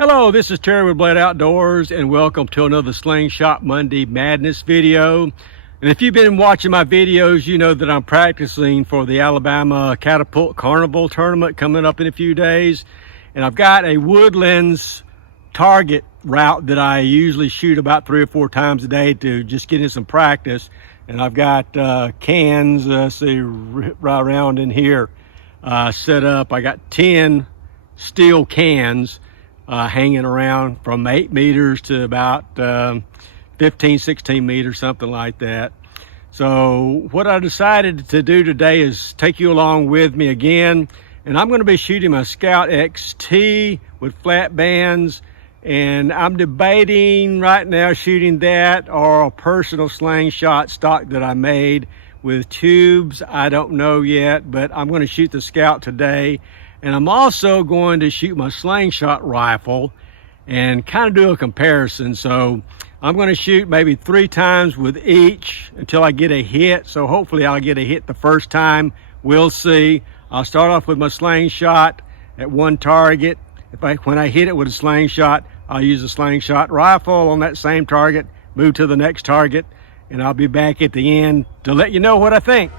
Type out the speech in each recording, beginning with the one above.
Hello, this is Terry with Blade Outdoors, and welcome to another Slingshot Monday Madness video. And if you've been watching my videos, you know that I'm practicing for the Alabama Catapult Carnival tournament coming up in a few days. And I've got a Woodlands target route that I usually shoot about 3 or 4 times a day to just get in some practice. And I've got cans, see right around in here set up. I got 10 steel cans hanging around from 8 meters to about 15, 16 meters, something like that. So what I decided to do today is take you along with me again, and I'm going to be shooting my Scout XT with flat bands, and I'm debating right now shooting that or a personal Slingshot stock that I made with tubes. I don't know yet, but I'm going to shoot the Scout today. And I'm also going to shoot my Slingshot rifle and kind of do a comparison. So I'm going to shoot maybe 3 times with each until I get a hit. So hopefully I'll get a hit the first time. We'll see. I'll start off with my Slingshot at one target. When I hit it with a Slingshot, I'll use a Slingshot rifle on that same target, move to the next target, and I'll be back at the end to let you know what I think.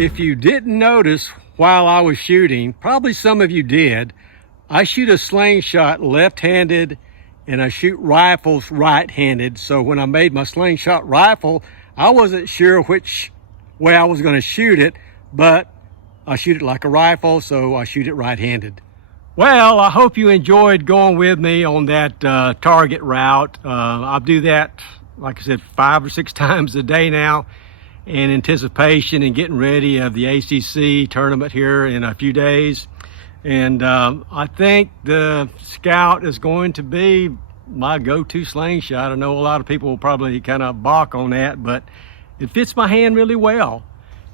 If you didn't notice while I was shooting, probably some of you did, I shoot a Slingshot left-handed and I shoot rifles right-handed. So when I made my Slingshot rifle, I wasn't sure which way I was going to shoot it, but I shoot it like a rifle, so I shoot it right-handed. Well, I hope you enjoyed going with me on that target route. I'll do that, like I said, 5 or 6 times a day now, in anticipation and getting ready of the ACC tournament here in a few days. And I think the Scout is going to be my go-to Slingshot. I know a lot of people will probably kind of balk on that, but it fits my hand really well.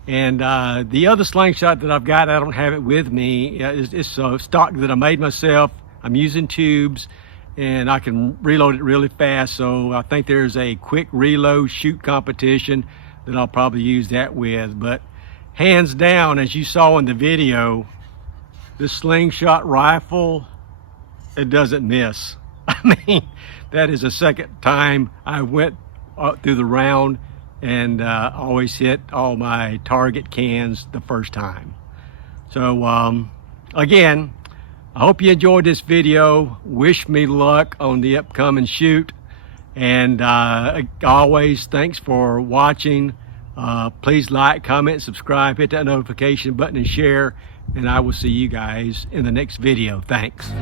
And the other Slingshot that I've got, I don't have it with me. It's a stock that I made myself. I'm using tubes, and I can reload it really fast. So I think there's a quick reload shoot competition that I'll probably use that with. But hands down, as you saw in the video, this Slingshot rifle, it doesn't miss. I mean, that is the second time I went through the round and always hit all my target cans the first time. So again, I hope you enjoyed this video. Wish me luck on the upcoming shoot. And always, thanks for watching. Please like, comment, subscribe, hit that notification button and share. And I will see you guys in the next video. Thanks.